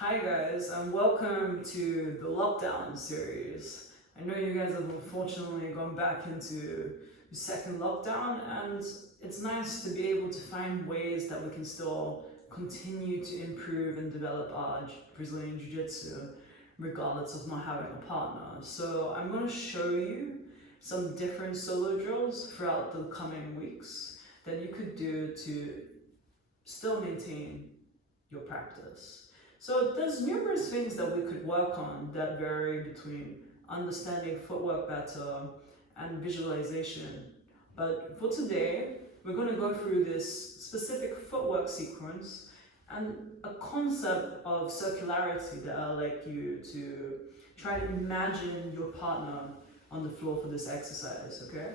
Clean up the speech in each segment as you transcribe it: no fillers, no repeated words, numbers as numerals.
Hi guys, and welcome to the lockdown series. I know you guys have unfortunately gone back into the second lockdown, and it's nice to be able to find ways that we can still continue to improve and develop our Brazilian Jiu Jitsu regardless of not having a partner. So I'm going to show you some different solo drills throughout the coming weeks that you could do to still maintain your practice. So there's numerous things that we could work on that vary between understanding footwork better and visualization. But for today, we're going to go through this specific footwork sequence and a concept of circularity that I'd like you to try to imagine your partner on the floor for this exercise, okay?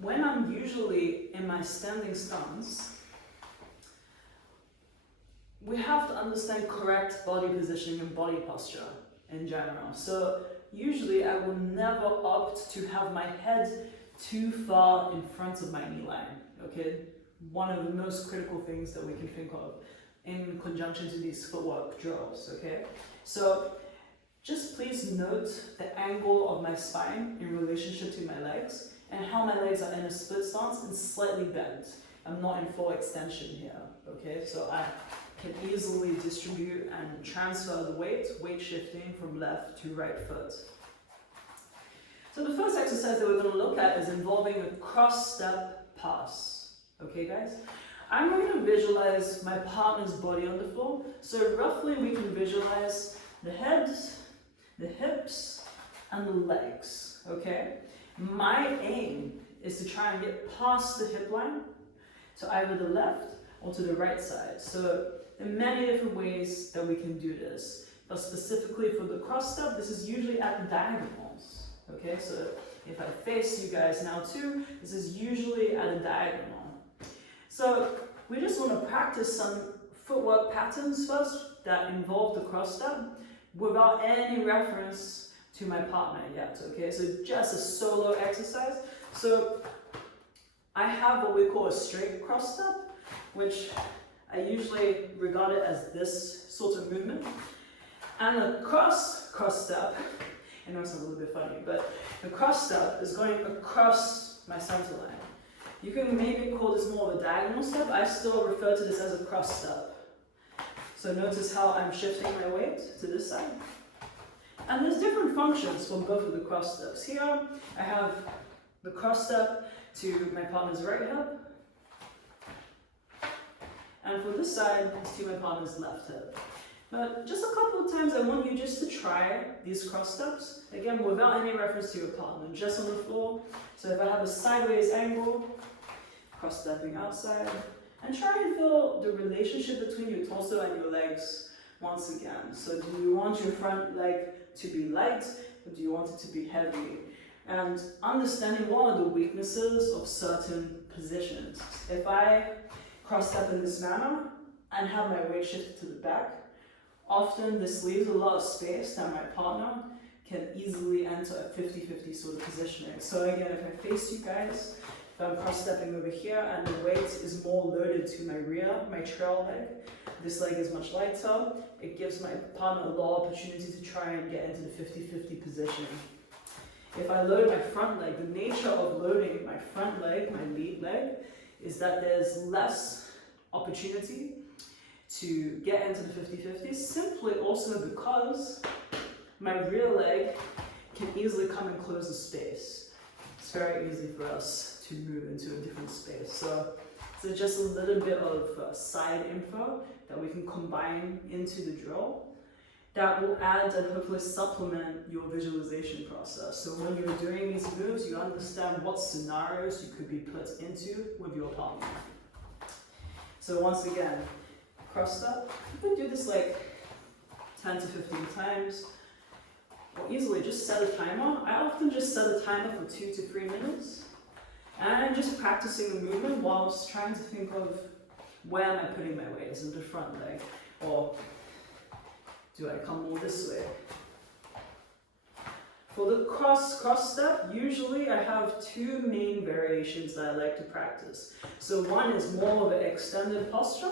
When I'm usually in my standing stance, we have to understand correct body positioning and body posture in general. So usually I will never opt to have my head too far in front of my knee line, okay? One of the most critical things that we can think of in conjunction to these footwork drills, okay? So just please note the angle of my spine in relationship to my legs and how my legs are in a split stance and slightly bent. I'm not in full extension here, okay? So I can easily distribute and transfer the weight shifting from left to right foot. So the first exercise that we're going to look at is involving a cross-step pass. Okay guys? I'm going to visualize my partner's body on the floor. So roughly we can visualize the head, the hips, and the legs. Okay? My aim is to try and get past the hip line to either the left or to the right side. So there are many different ways that we can do this. But specifically for the cross step, this is usually at the diagonals. Okay, so if I face you guys now too, this is usually at a diagonal. So we just want to practice some footwork patterns first that involve the cross step without any reference to my partner yet. Okay, so just a solo exercise. So I have what we call a straight cross step, which I usually regard it as this sort of movement. And the cross step, I know it's a little bit funny, but the cross step is going across my center line. You can maybe call this more of a diagonal step. I still refer to this as a cross step. So notice how I'm shifting my weight to this side. And there's different functions for both of the cross steps. Here I have the cross step to my partner's right hip. And for this side, it's to my partner's left hip. But just a couple of times I want you just to try these cross steps, again without any reference to your partner, just on the floor. So if I have a sideways angle, cross stepping outside, and try and feel the relationship between your torso and your legs once again. So do you want your front leg to be light, or do you want it to be heavy? And understanding what are the weaknesses of certain positions. If I cross step in this manner and have my weight shifted to the back, often this leaves a lot of space that my partner can easily enter a 50-50 sort of positioning. So again, if I face you guys, if I'm cross stepping over here and the weight is more loaded to my rear, my trail leg, this leg is much lighter, it gives my partner a lot of opportunity to try and get into the 50-50 position. If I load my front leg, the nature of loading my front leg, my lead leg, is that there's less opportunity to get into the 50-50, simply also because my rear leg can easily come and close the space. It's very easy for us to move into a different space. So just a little bit of side info that we can combine into the drill that will add and hopefully supplement your visualization process. So when you're doing these moves, you understand what scenarios you could be put into with your partner. So once again, cross step. You can do this like 10 to 15 times. Or easily just set a timer. I often just set a timer for 2 to 3 minutes. And I'm just practicing the movement whilst trying to think of where am I putting my weight? Is it the front leg? Or do I come more this way? For the cross step, usually I have two main variations that I like to practice. So one is more of an extended posture,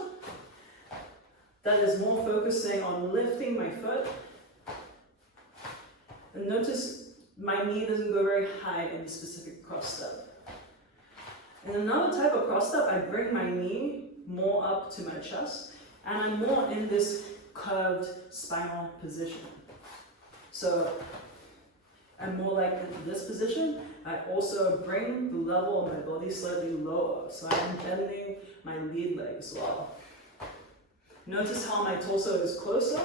that is more focusing on lifting my foot. And notice my knee doesn't go very high in the specific cross step. In another type of cross step, I bring my knee more up to my chest, and I'm more in this curved spinal position. So I'm more like in this position. I also bring the level of my body slightly lower, so I'm bending my lead leg as well. Notice how my torso is closer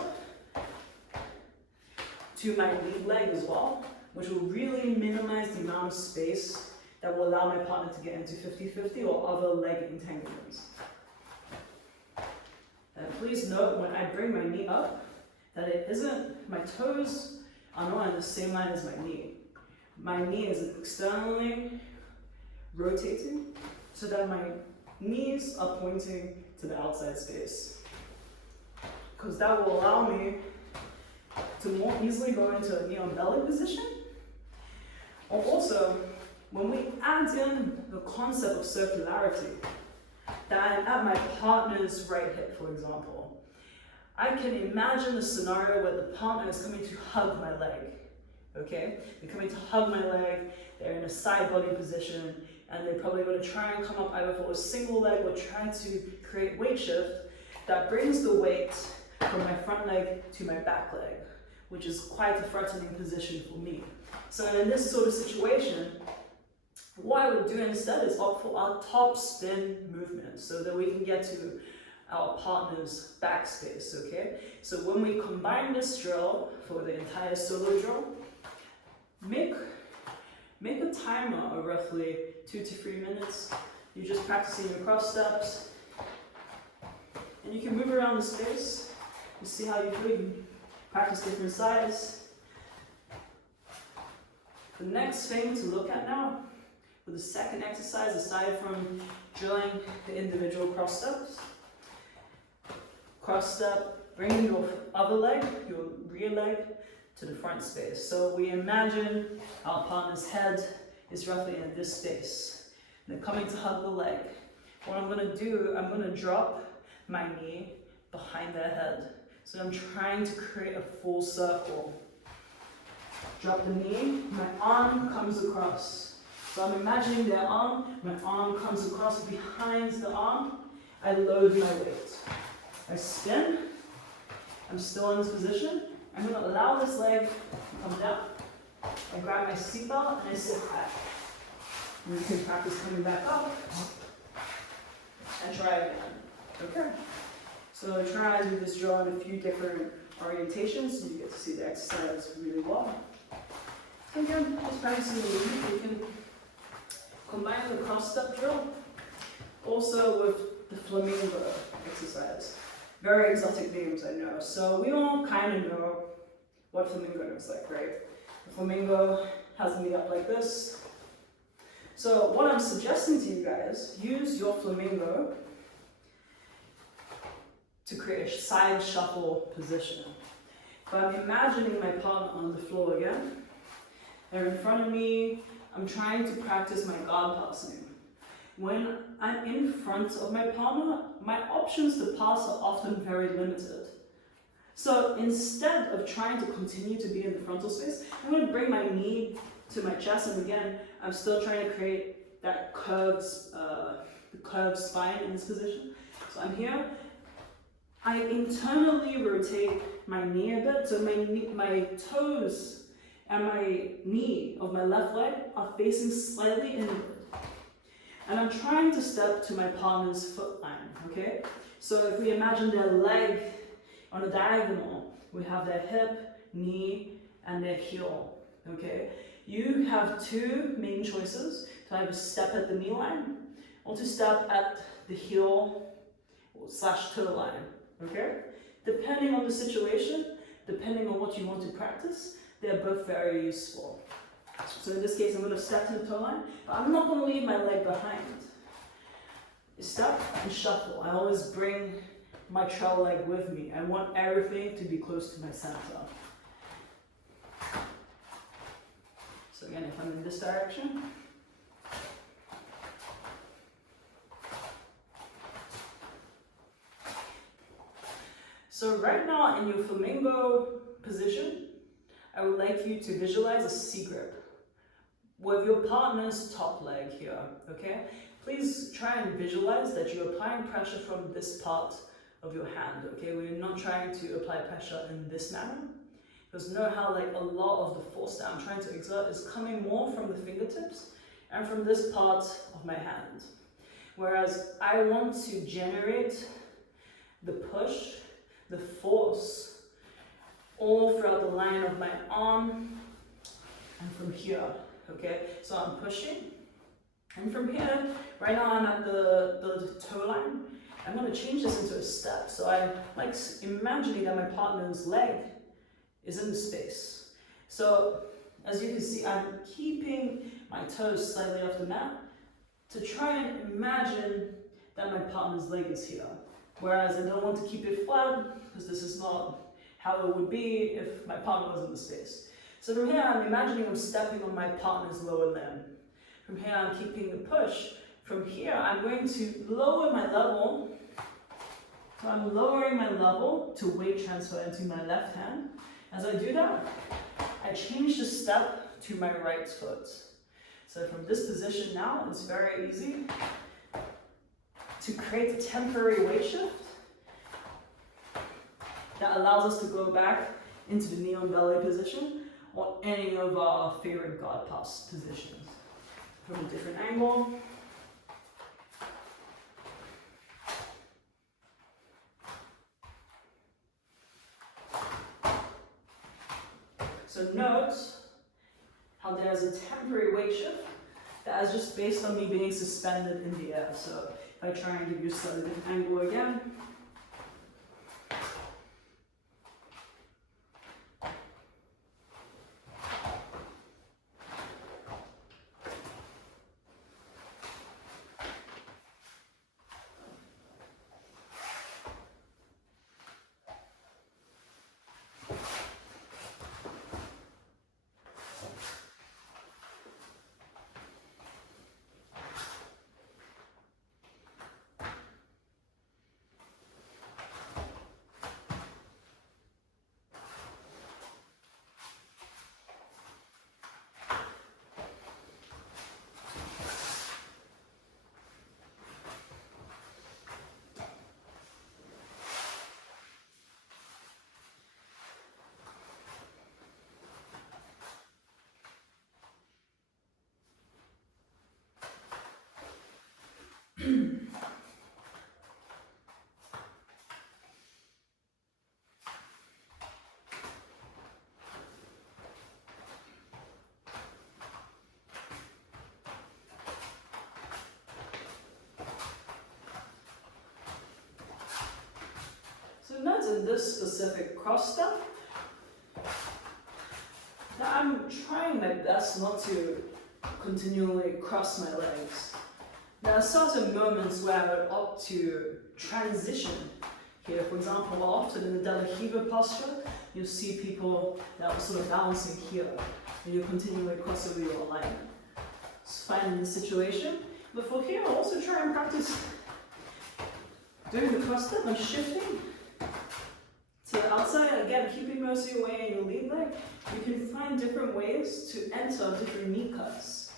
to my lead leg as well, which will really minimize the amount of space that will allow my partner to get into 50-50 or other leg entanglements. And please note when I bring my knee up, that it isn't, my toes are not in the same line as my knee. My knee is externally rotating so that my knees are pointing to the outside space. Because that will allow me to more easily go into a knee on belly position. Or also, when we add in the concept of circularity, that I'm at my partner's right hip, for example, I can imagine a scenario where the partner is coming to hug my leg, okay? They're coming to hug my leg, they're in a side body position, and they're probably going to try and come up either for a single leg or try to create weight shift that brings the weight from my front leg to my back leg, which is quite a threatening position for me. So in this sort of situation, what I would do instead is opt for our top spin movement so that we can get to our partner's backspace, okay? So when we combine this drill for the entire solo drill, make a timer of roughly 2 to 3 minutes. You're just practicing your cross steps, and you can move around the space. You see how you do it. You practice different sides. The next thing to look at now, for the second exercise, aside from drilling the individual cross step, bringing your other leg, your rear leg, to the front space. So we imagine our partner's head is roughly in this space. They're coming to hug the leg. What I'm going to do, I'm going to drop my knee behind their head. So I'm trying to create a full circle. Drop the knee, my arm comes across. So I'm imagining their arm, my arm comes across behind the arm, I load my weight. I spin, I'm still in this position. I'm going to allow this leg to come down. I grab my seatbelt and I sit back. And you can practice coming back up and try again. Okay. So try and do this drill in a few different orientations so you get to see the exercise really well. So again, just practicing the movement. You can combine the cross step drill also with the Flamingo exercise. Very exotic names, I know. So we all kind of know what Flamingo looks like, right? The Flamingo has me up like this. So what I'm suggesting to you guys, use your Flamingo to create a side shuffle position. But I'm imagining my partner on the floor again. They're in front of me. I'm trying to practice my guard passing. When I'm in front of my partner, my options to pass are often very limited. So instead of trying to continue to be in the frontal space, I'm going to bring my knee to my chest, and again, I'm still trying to create that curved spine in this position. So I'm here. I internally rotate my knee a bit, so my toes and my knee of my left leg are facing slightly inward. And I'm trying to step to my partner's foot line, okay? So if we imagine their leg on a diagonal, we have their hip, knee, and their heel, okay? You have two main choices, to either step at the knee line or to step at the heel / toe line, okay? Depending on the situation, depending on what you want to practice, they're both very useful. So in this case, I'm going to step to the toe line, but I'm not going to leave my leg behind. Step and shuffle. I always bring my trail leg with me. I want everything to be close to my center. So again, if I'm in this direction, So right now in your Flamingo position, I would like you to visualize a C grip with your partner's top leg here, okay? Please try and visualize that you're applying pressure from this part of your hand, okay? We're not trying to apply pressure in this manner, because know how like a lot of the force that I'm trying to exert is coming more from the fingertips and from this part of my hand. Whereas I want to generate the push, the force, all throughout the line of my arm and from here, okay? So I'm pushing, and from here, right now I'm at the toe line. I'm going to change this into a step. So I'm like imagining that my partner's leg is in the space. So as you can see, I'm keeping my toes slightly off the mat to try and imagine that my partner's leg is here. Whereas I don't want to keep it flat, because this is not how it would be if my partner was in the space. So from here, I'm imagining I'm stepping on my partner's lower limb. From here, I'm keeping the push. From here, I'm going to lower my level. So I'm lowering my level to weight transfer into my left hand. As I do that, I change the step to my right foot. So from this position now, it's very easy to create a temporary weight shift that allows us to go back into the knee on belly position or any of our favorite guard pass positions. From a different angle. So note how there's a temporary weight shift that is just based on me being suspended in the air. So if I try and give you a slightly different angle again. So note in this specific cross step, that I'm trying my best not to continually cross my legs. There are certain moments where I would opt to transition here. For example, often in the De La Riva posture, you'll see people that are sort of balancing here, and you continually cross over your alignment. It's fine in this situation, but for here, I'll also try and practice doing the cross step and shifting to the outside. Again, keeping most of your weight in your lead leg. You can find different ways to enter different knee cuts.